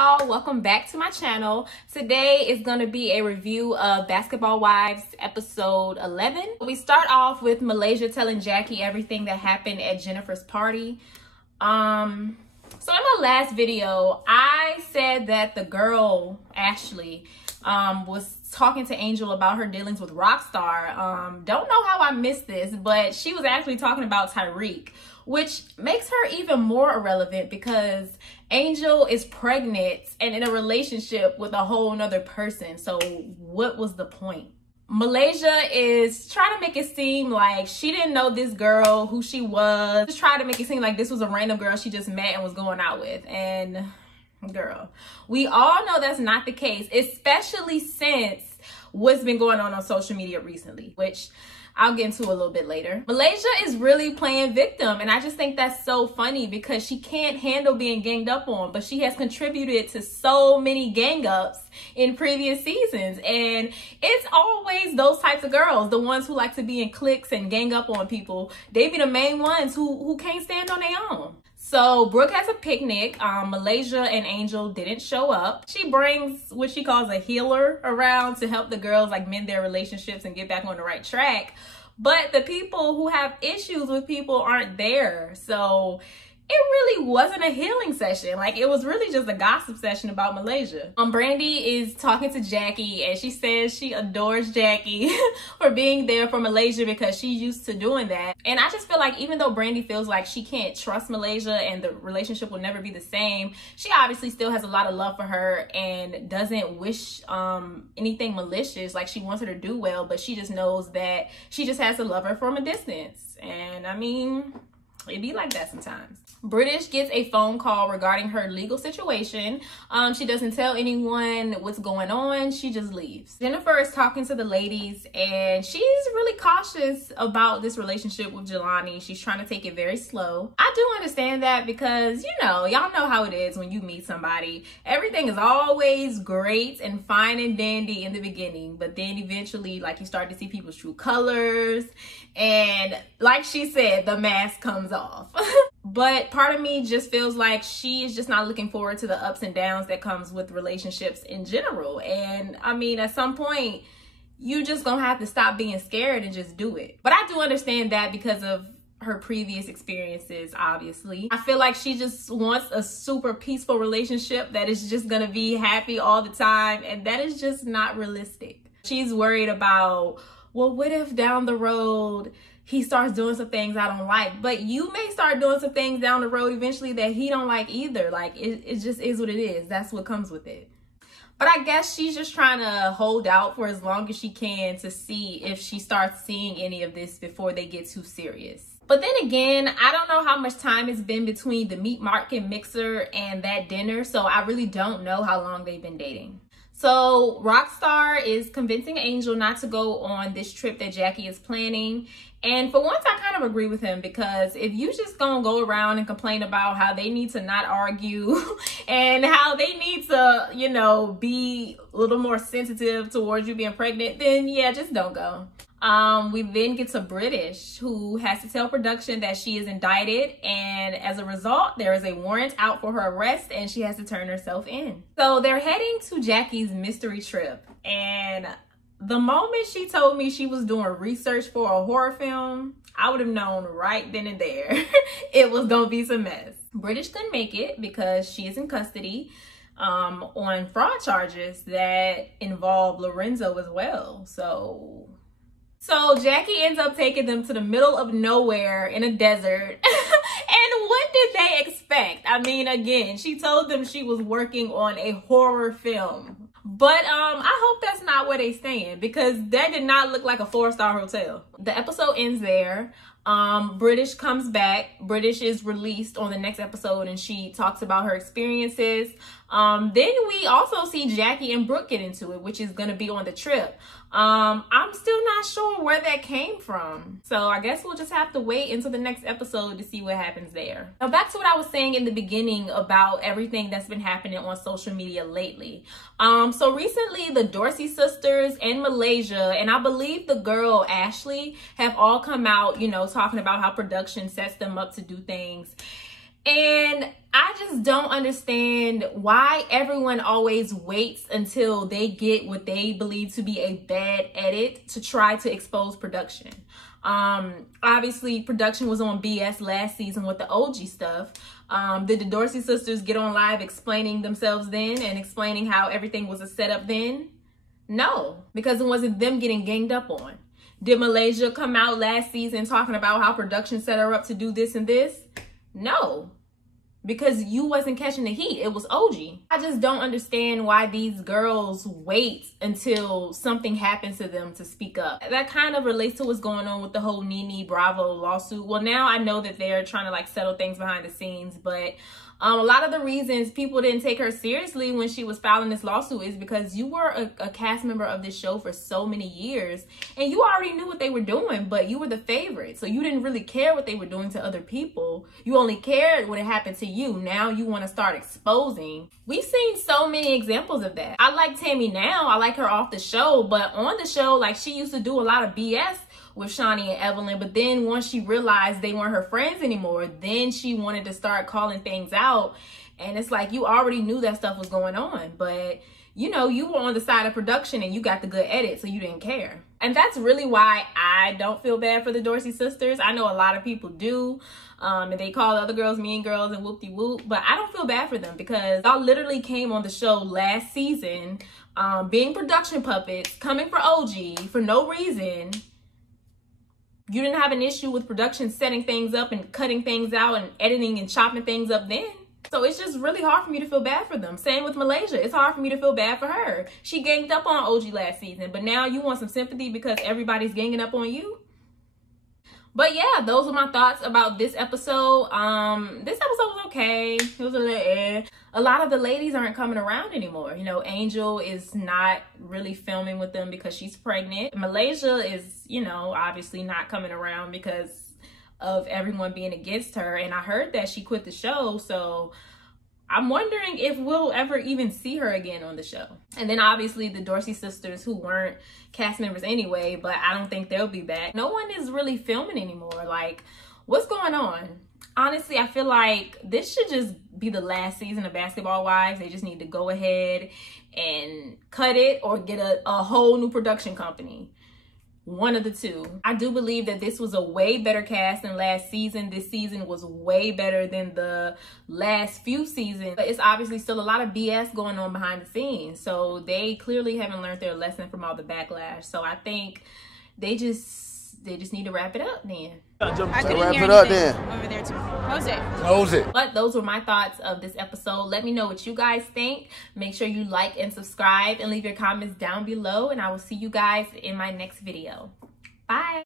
y'all, welcome back to my channel. Today is going to be a review of Basketball Wives episode 11. We start off with Malaysia telling Jackie everything that happened at Jennifer's party. So in my last video, I said that the girl, Ashley, was talking to Angel about her dealings with Rockstar. Don't know how I missed this, but she was actually talking about Tyreek, which makes her even more irrelevant because Angel is pregnant and in a relationship with a whole nother person. So what was the point? Malaysia is trying to make it seem like she didn't know this girl, who she was. Just trying to make it seem like this was a random girl she just met and was going out with. And girl, we all know that's not the case, especially since what's been going on social media recently, which I'll get into a little bit later. Malaysia is really playing victim, and I just think that's so funny because she can't handle being ganged up on, but she has contributed to so many gang ups in previous seasons, and it's always those types of girls, the ones who like to be in cliques and gang up on people. They be the main ones who can't stand on their own. So Brooke has a picnic. Malaysia and Angel didn't show up. She brings what she calls a healer around to help the girls like mend their relationships and get back on the right track. But the people who have issues with people aren't there. So it really wasn't a healing session. Like, it was really just a gossip session about Malaysia. Brandy is talking to Jackie, and she says she adores Jackie for being there for Malaysia because she's used to doing that. And I just feel like even though Brandy feels like she can't trust Malaysia and the relationship will never be the same, she obviously still has a lot of love for her and doesn't wish anything malicious. Like, she wants her to do well, but she just knows that she just has to love her from a distance. And I mean, it be like that sometimes. British gets a phone call regarding her legal situation. She doesn't tell anyone what's going on. She just leaves. Jennifer is talking to the ladies, and she's really cautious about this relationship with Jelani. She's trying to take it very slow. I do understand that because, you know, y'all know how it is when you meet somebody. Everything is always great and fine and dandy in the beginning, but then eventually, like, you start to see people's true colors, and like she said, the mask comes off. But part of me just feels like she is just not looking forward to the ups and downs that comes with relationships in general. And I mean, at some point, you just gonna have to stop being scared and just do it. But I do understand that because of her previous experiences, obviously. I feel like she just wants a super peaceful relationship that is just gonna be happy all the time, and that is just not realistic. She's worried about, well, what if down the road he starts doing some things I don't like? But you may start doing some things down the road eventually that he don't like either. Like, it just is what it is. That's what comes with it. But I guess she's just trying to hold out for as long as she can to see if she starts seeing any of this before they get too serious. But then again, I don't know how much time it's been between the meat market mixer and that dinner, so I really don't know how long they've been dating. So Rockstar is convincing Angel not to go on this trip that Jackie is planning. And for once, I kind of agree with him, because if you just gonna go around and complain about how they need to not argue and how they need to, you know, be a little more sensitive towards you being pregnant, then yeah, just don't go. We then get to British, who has to tell production that she is indicted, and as a result, there is a warrant out for her arrest and she has to turn herself in. So they're heading to Jackie's mystery trip, and the moment she told me she was doing research for a horror film, I would have known right then and there it was gonna be some mess. British couldn't make it because she is in custody on fraud charges that involve Lorenzo as well. So Jackie ends up taking them to the middle of nowhere in a desert. And what did they expect? I mean, again, she told them she was working on a horror film. But I hope that's not where they staying, because that did not look like a 4-star hotel. The episode ends there. British comes back. British is released on the next episode, and she talks about her experiences. Then we also see Jackie and Brooke get into it, which is going to be on the trip. I'm still not sure where that came from. So I guess we'll just have to wait until the next episode to see what happens there. Now back to what I was saying in the beginning about everything that's been happening on social media lately. So recently the Dorsey sisters and Malaysia, and I believe the girl Ashley, have all come out, you know, talking about how production sets them up to do things. And I just don't understand why everyone always waits until they get what they believe to be a bad edit to try to expose production. Obviously production was on BS last season with the OG stuff. Did the Dorsey sisters get on live explaining themselves then and explaining how everything was a setup then? No, because it wasn't them getting ganged up on. Did Malaysia come out last season talking about how production set her up to do this and this? No, because you wasn't catching the heat. It was OG. I just don't understand why these girls wait until something happens to them to speak up. That kind of relates to what's going on with the whole Nene Bravo lawsuit. Well, now I know that they're trying to like settle things behind the scenes, but a lot of the reasons people didn't take her seriously when she was filing this lawsuit is because you were a cast member of this show for so many years and you already knew what they were doing, but you were the favorite. So you didn't really care what they were doing to other people. You only cared when it happened to you. Now you want to start exposing. We've seen so many examples of that. I like Tammy now. I like her off the show, but on the show, like she used to do a lot of BS with Shani and Evelyn, but then once she realized they weren't her friends anymore, then she wanted to start calling things out. And it's like, you already knew that stuff was going on, but you know, you were on the side of production and you got the good edit, so you didn't care. And that's really why I don't feel bad for the Dorsey sisters. I know a lot of people do, and they call other girls mean girls and whoop-de-whoop, but I don't feel bad for them because y'all literally came on the show last season, being production puppets, coming for OG for no reason. You didn't have an issue with production setting things up and cutting things out and editing and chopping things up then. So it's just really hard for me to feel bad for them. Same with Malaysia. It's hard for me to feel bad for her. She ganged up on OG last season, but now you want some sympathy because everybody's ganging up on you? But yeah, those are my thoughts about this episode. This episode was okay. It was a little eh. A lot of the ladies aren't coming around anymore. You know, Angel is not really filming with them because she's pregnant. Malaysia is, you know, obviously not coming around because of everyone being against her. And I heard that she quit the show, so I'm wondering if we'll ever even see her again on the show. And then obviously the Dorsey sisters, who weren't cast members anyway, but I don't think they'll be back. No one is really filming anymore. Like, what's going on? Honestly, I feel like this should just be the last season of Basketball Wives. They just need to go ahead and cut it or get a whole new production company. One of the two. I do believe that this was a way better cast than last season. This season was way better than the last few seasons. But it's obviously still a lot of BS going on behind the scenes. So they clearly haven't learned their lesson from all the backlash. So I think they just need to wrap it up then. I couldn't hear anything over there too. Close it. Close it. But those were my thoughts of this episode. Let me know what you guys think. Make sure you like and subscribe and leave your comments down below. And I will see you guys in my next video. Bye.